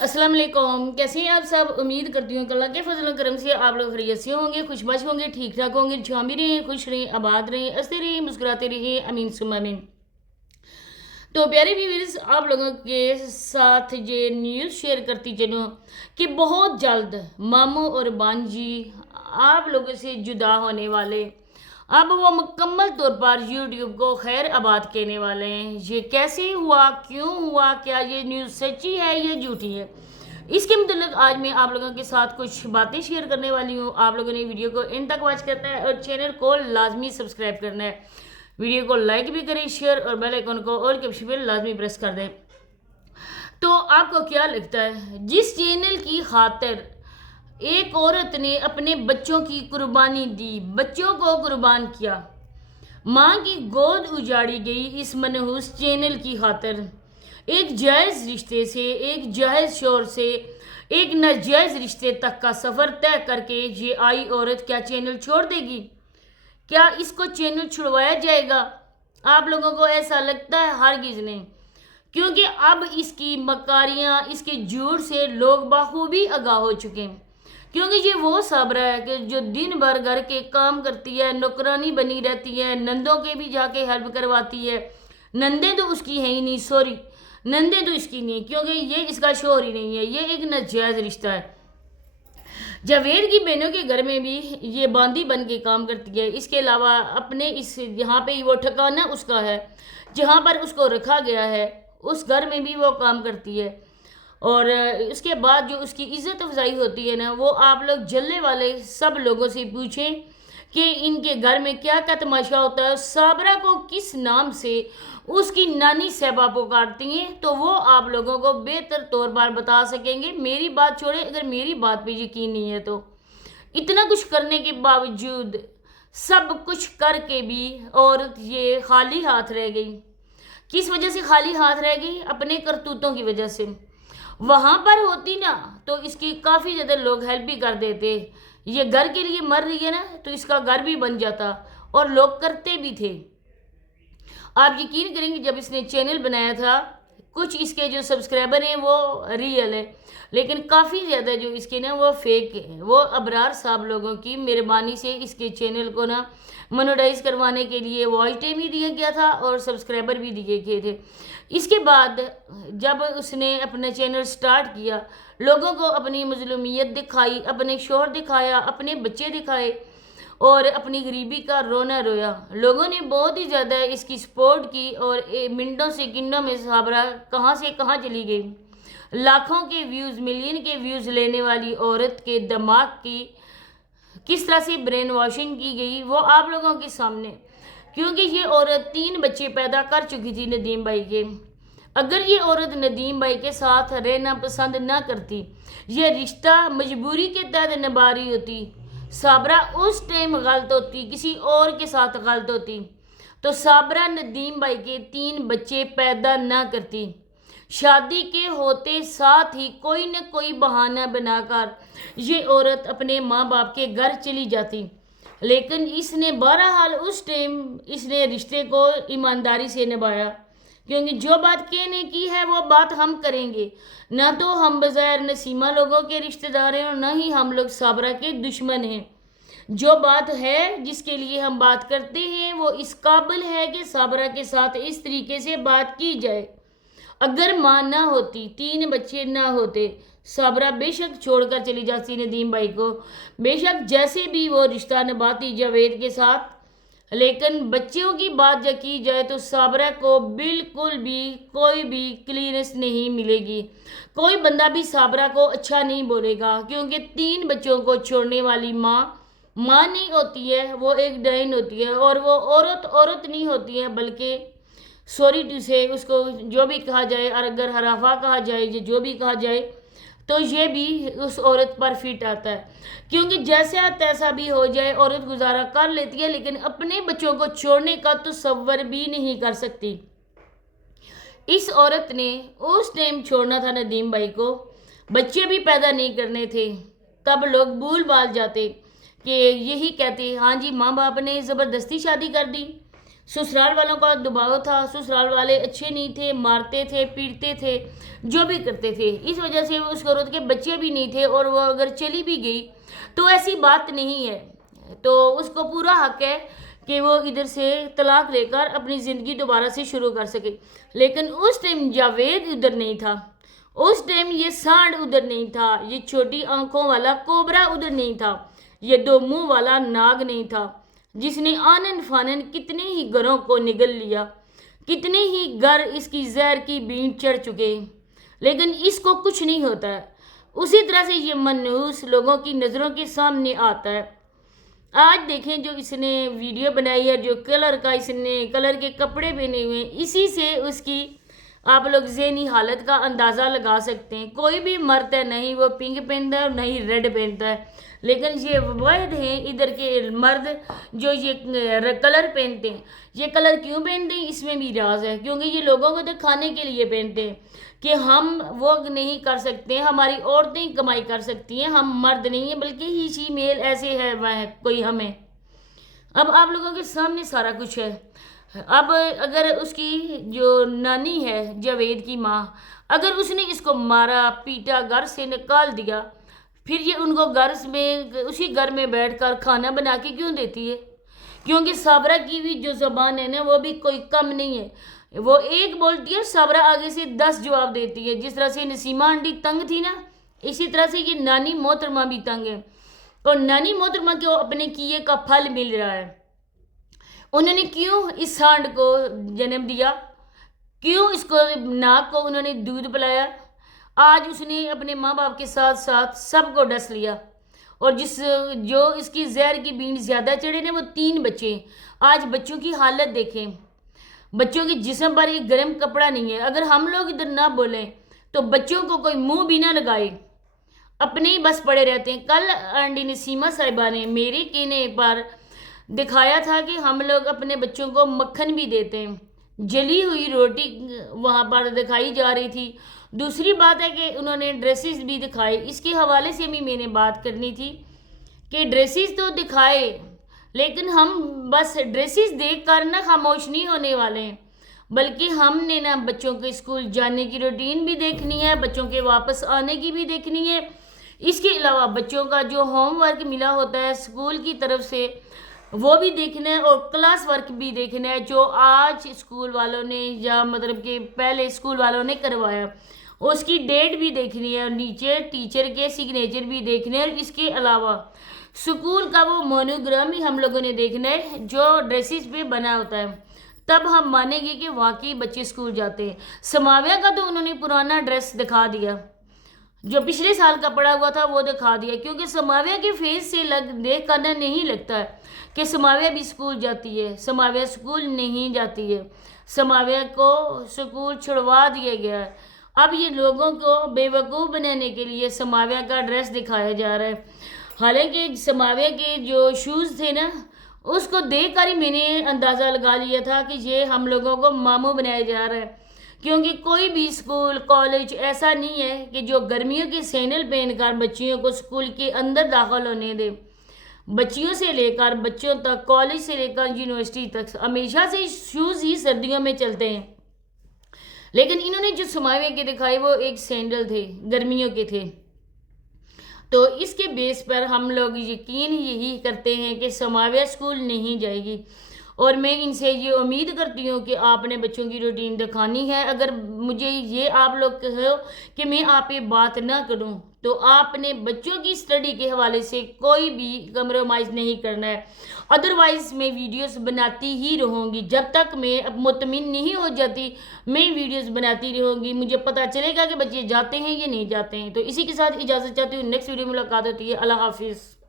अस्सलाम वालेकुम। कैसे हैं आप सब? उम्मीद करती हूँ कि अल्लाह के फजल करम से आप लोग खैरियत से होंगे, खुशबाश होंगे, ठीक ठाक होंगे, जहाँ भी रहें खुश रहें, आबाद रहें, हंसते रहें, मुस्कुराते रहें, अमीन सुम्मा अमीन। तो प्यारे व्यूअर्स, आप लोगों के साथ ये न्यूज़ शेयर करती चलूँ कि बहुत जल्द मामू और बांजी आप लोगों से जुदा होने वाले। अब वो मुकम्मल तौर पर यूट्यूब को खैर आबाद कहने वाले हैं। ये कैसे हुआ, क्यों हुआ, क्या ये न्यूज़ सच्ची है या झूठी है, इसके मतलब आज मैं आप लोगों के साथ कुछ बातें शेयर करने वाली हूँ। आप लोगों ने वीडियो को एंड तक वॉच करना है और चैनल को लाजमी सब्सक्राइब करना है। वीडियो को लाइक भी करें, शेयर और बेल आइकन को ऑल के ऑप्शन पर लाजमी प्रेस कर दें। तो आपको क्या लगता है, जिस चैनल की खातिर एक औरत ने अपने बच्चों की कुर्बानी दी, बच्चों को कुर्बान किया, माँ की गोद उजाड़ी गई इस मनहूस चैनल की खातिर, एक जायज़ रिश्ते से, एक जायज़ शोर से एक नाजायज़ रिश्ते तक का सफ़र तय करके ये आई औरत क्या चैनल छोड़ देगी? क्या इसको चैनल छुड़वाया जाएगा? आप लोगों को ऐसा लगता है? हरगिज़ नहीं, क्योंकि अब इसकी मकारियाँ, इसके झूठ से लोग बखूबी आगाह हो चुके हैं। क्योंकि ये वो साबरा है कि जो दिन भर घर के काम करती है, नौकरानी बनी रहती है, नंदों के भी जाके हेल्प करवाती है। नंदे तो उसकी है ही नहीं, सॉरी, नंदे तो इसकी नहीं, क्योंकि ये इसका शोहर ही नहीं है, ये एक नाजायज़ रिश्ता है। जावेद की बहनों के घर में भी ये बांदी बन के काम करती है। इसके अलावा अपने इस यहाँ पे वो ठिकाना उसका है जहाँ पर उसको रखा गया है, उस घर में भी वो काम करती है। और उसके बाद जो उसकी इज़्ज़त अफजाई होती है ना, वो आप लोग जलने वाले सब लोगों से पूछें कि इनके घर में क्या क्या तमाशा होता है, साबरा को किस नाम से उसकी नानी साहबा पुकारती हैं, तो वो आप लोगों को बेहतर तौर पर बता सकेंगे। मेरी बात छोड़े, अगर मेरी बात पे यकीन नहीं है तो इतना कुछ करने के बावजूद, सब कुछ करके भी औरत ये खाली हाथ रह गई। किस वजह से खाली हाथ रह गई? अपने करतूतों की वजह से। वहाँ पर होती ना तो इसकी काफ़ी ज़्यादा लोग हेल्प भी कर देते। ये घर के लिए मर रही है ना, तो इसका घर भी बन जाता, और लोग करते भी थे। आप यकीन करेंगे, जब इसने चैनल बनाया था, कुछ इसके जो सब्सक्राइबर हैं वो रियल है, लेकिन काफ़ी ज़्यादा जो इसके ना वो फेक है। वो अबरार साहब लोगों की मेहरबानी से इसके चैनल को ना मोनेटाइज करवाने के लिए वॉच टाइम भी दिया गया था और सब्सक्राइबर भी दिए गए थे। इसके बाद जब उसने अपना चैनल स्टार्ट किया, लोगों को अपनी मजलूमियत दिखाई, अपने शोहर दिखाया, अपने बच्चे दिखाए और अपनी गरीबी का रोना रोया। लोगों ने बहुत ही ज़्यादा इसकी सपोर्ट की और मिनटों सेकंडों में साबरा कहाँ से कहाँ चली गई। लाखों के व्यूज़, मिलियन के व्यूज़ लेने वाली औरत के दिमाग की किस तरह से ब्रेन वॉशिंग की गई, वो आप लोगों के सामने। क्योंकि ये औरत 3 बच्चे पैदा कर चुकी थी नदीम भाई के। अगर ये औरत नदीम भाई के साथ रहना पसंद ना करती, ये रिश्ता मजबूरी के तहत निभा रही होती, साबरा उस टाइम गलत होती, किसी और के साथ गलत होती, तो साबरा नदीम भाई के 3 बच्चे पैदा ना करती। शादी के होते साथ ही कोई न कोई बहाना बनाकर ये औरत अपने माँ बाप के घर चली जाती। लेकिन इसने बहरहाल उस टाइम इसने रिश्ते को ईमानदारी से निभाया, क्योंकि जो बात कहने की है वो बात हम करेंगे। ना तो हम बज़ाहिर नसीमा लोगों के रिश्तेदार हैं और ना ही हम लोग साबरा के दुश्मन हैं। जो बात है जिसके लिए हम बात करते हैं वो इस काबिल है कि साबरा के साथ इस तरीके से बात की जाए। अगर माँ ना होती, 3 बच्चे ना होते, साबरा बेशक छोड़कर चली जाती नदीम भाई को, बेशक जैसे भी वो रिश्ता निभाती जावेद के साथ, लेकिन बच्चों की बात जब की जाए तो साबरा को बिल्कुल भी कोई भी क्लीयरेंस नहीं मिलेगी। कोई बंदा भी साबरा को अच्छा नहीं बोलेगा, क्योंकि 3 बच्चों को छोड़ने वाली माँ माँ नहीं होती है, वो एक डाइन होती है। और वो औरत औरत नहीं होती है, बल्कि सॉरी टू से उसको जो भी कहा जाए, और अगर हराफा कहा जाए, जो भी कहा जाए, तो ये भी उस औरत पर फिट आता है। क्योंकि जैसा तैसा भी हो जाए औरत गुजारा कर लेती है, लेकिन अपने बच्चों को छोड़ने का तो तसव्वुर भी नहीं कर सकती। इस औरत ने उस टाइम छोड़ना था नदीम भाई को, बच्चे भी पैदा नहीं करने थे, तब लोग भूल भाल जाते कि यही कहते, हाँ जी माँ बाप ने ज़बरदस्ती शादी कर दी, ससुराल वालों का दबाव था, ससुराल वाले अच्छे नहीं थे, मारते थे, पीटते थे, जो भी करते थे। इस वजह से उस औरत के बच्चे भी नहीं थे, और वो अगर चली भी गई तो ऐसी बात नहीं है, तो उसको पूरा हक है कि वो इधर से तलाक लेकर अपनी ज़िंदगी दोबारा से शुरू कर सके। लेकिन उस टाइम जावेद उधर नहीं था, उस टाइम ये सांड उधर नहीं था, ये छोटी आंखों वाला कोबरा उधर नहीं था, ये दो मुंह वाला नाग नहीं था, जिसने आनन फानन कितने ही घरों को निगल लिया, कितने ही घर इसकी जहर की बींट चढ़ चुके, लेकिन इसको कुछ नहीं होता है। उसी तरह से ये मनहूस लोगों की नज़रों के सामने आता है। आज देखें जो इसने वीडियो बनाई है, जो कलर का इसने कलर के कपड़े पहने हुए हैं, इसी से उसकी आप लोग ज़हनी हालत का अंदाज़ा लगा सकते हैं। कोई भी मर्द है नहीं वो पिंक पहनता है और नहीं रेड पहनता है, लेकिन ये वैध हैं इधर के मर्द जो ये कलर पहनते हैं। ये कलर क्यों पहनते हैं इसमें भी राज है, क्योंकि ये लोगों को दिखाने के लिए पहनते हैं कि हम वो नहीं कर सकते, हमारी औरतें ही कमाई कर सकती हैं, हम मर्द नहीं हैं, बल्कि ही फीमेल ऐसे है वह कोई हमें। अब आप लोगों के सामने सारा कुछ है। अब अगर उसकी जो नानी है जावेद की माँ, अगर उसने इसको मारा पीटा घर से निकाल दिया, फिर ये उनको घर में उसी घर में बैठकर खाना बना के क्यों देती है? क्योंकि साबरा की भी जो ज़बान है ना वो भी कोई कम नहीं है, वो एक बोलती है साबरा आगे से 10 जवाब देती है। जिस तरह से नसीमा आंटी तंग थी ना, इसी तरह से ये नानी मोहतरमा भी तंग है, और नानी मोहतरमा को अपने किए का फल मिल रहा है। उन्होंने क्यों इस सांड को जन्म दिया, क्यों इसको नाक को उन्होंने दूध पिलाया? आज उसने अपने माँ बाप के साथ साथ सबको डस लिया, और जो इसकी जहर की बींड ज़्यादा चढ़े ने वो 3 बच्चे। आज बच्चों की हालत देखें, बच्चों के जिस्म पर एक गर्म कपड़ा नहीं है। अगर हम लोग इधर ना बोलें तो बच्चों को कोई मुंह भी ना लगाए, अपने ही बस पड़े रहते हैं। कल आंटी नसीमा साहिबा ने मेरे कहने पर दिखाया था कि हम लोग अपने बच्चों को मक्खन भी देते हैं, जली हुई रोटी वहाँ पर दिखाई जा रही थी। दूसरी बात है कि उन्होंने ड्रेसेस भी दिखाए, इसके हवाले से भी मैंने बात करनी थी कि ड्रेसेस तो दिखाए, लेकिन हम बस ड्रेसेस देख कर ना खामोश नहीं होने वाले हैं, बल्कि हमने ना बच्चों के स्कूल जाने की रूटीन भी देखनी है, बच्चों के वापस आने की भी देखनी है। इसके अलावा बच्चों का जो होमवर्क मिला होता है स्कूल की तरफ से वो भी देखना है, और क्लास वर्क भी देखना है जो आज स्कूल वालों ने या मतलब कि पहले स्कूल वालों ने करवाया, उसकी डेट भी देखनी है, और नीचे टीचर के सिग्नेचर भी देखने हैं। इसके अलावा स्कूल का वो मोनोग्राम भी हम लोगों ने देखना है जो ड्रेसेस पे बना होता है, तब हम मानेंगे कि वाकई बच्चे स्कूल जाते हैं। समाविया का तो उन्होंने पुराना ड्रेस दिखा दिया, जो पिछले साल का पड़ा हुआ था वो दिखा दिया, क्योंकि समाविया के फेस से देख करना नहीं लगता है कि समाविया भी स्कूल जाती है। समाविया स्कूल नहीं जाती है, समाविया को स्कूल छुड़वा दिया गया है। अब ये लोगों को बेवकूफ़ बनाने के लिए समाविया का ड्रेस दिखाया जा रहा है। हालांकि समाविया के जो शूज़ थे ना, उसको देख कर ही मैंने अंदाज़ा लगा लिया था कि ये हम लोगों को मामू बनाया जा रहा है, क्योंकि कोई भी स्कूल कॉलेज ऐसा नहीं है कि जो गर्मियों के सैंडल पहनकर बच्चियों को स्कूल के अंदर दाखिल होने दे। बच्चियों से लेकर बच्चों तक, कॉलेज से लेकर यूनिवर्सिटी तक हमेशा से शूज़ ही सर्दियों में चलते हैं, लेकिन इन्होंने जो समाविया के दिखाए वो एक सैंडल थे, गर्मियों के थे। तो इसके बेस पर हम लोग यकीन यही करते हैं कि समाविया स्कूल नहीं जाएगी, और मैं इनसे ये उम्मीद करती हूँ कि आपने बच्चों की रूटीन दिखानी है। अगर मुझे ये आप लोग कहो कि मैं आप पे बात ना करूँ, तो आपने बच्चों की स्टडी के हवाले से कोई भी कम्प्रोमाइज़ नहीं करना है। अदरवाइज़ मैं वीडियोस बनाती ही रहूँगी, जब तक मैं अब मुतमिन नहीं हो जाती मैं वीडियोस बनाती रहूँगी। मुझे पता चलेगा कि बच्चे जाते हैं या नहीं जाते हैं। तो इसी के साथ इजाज़त चाहती हूँ, नेक्स्ट वीडियो में मुलाकात होती है। अल्लाह हाफिज़।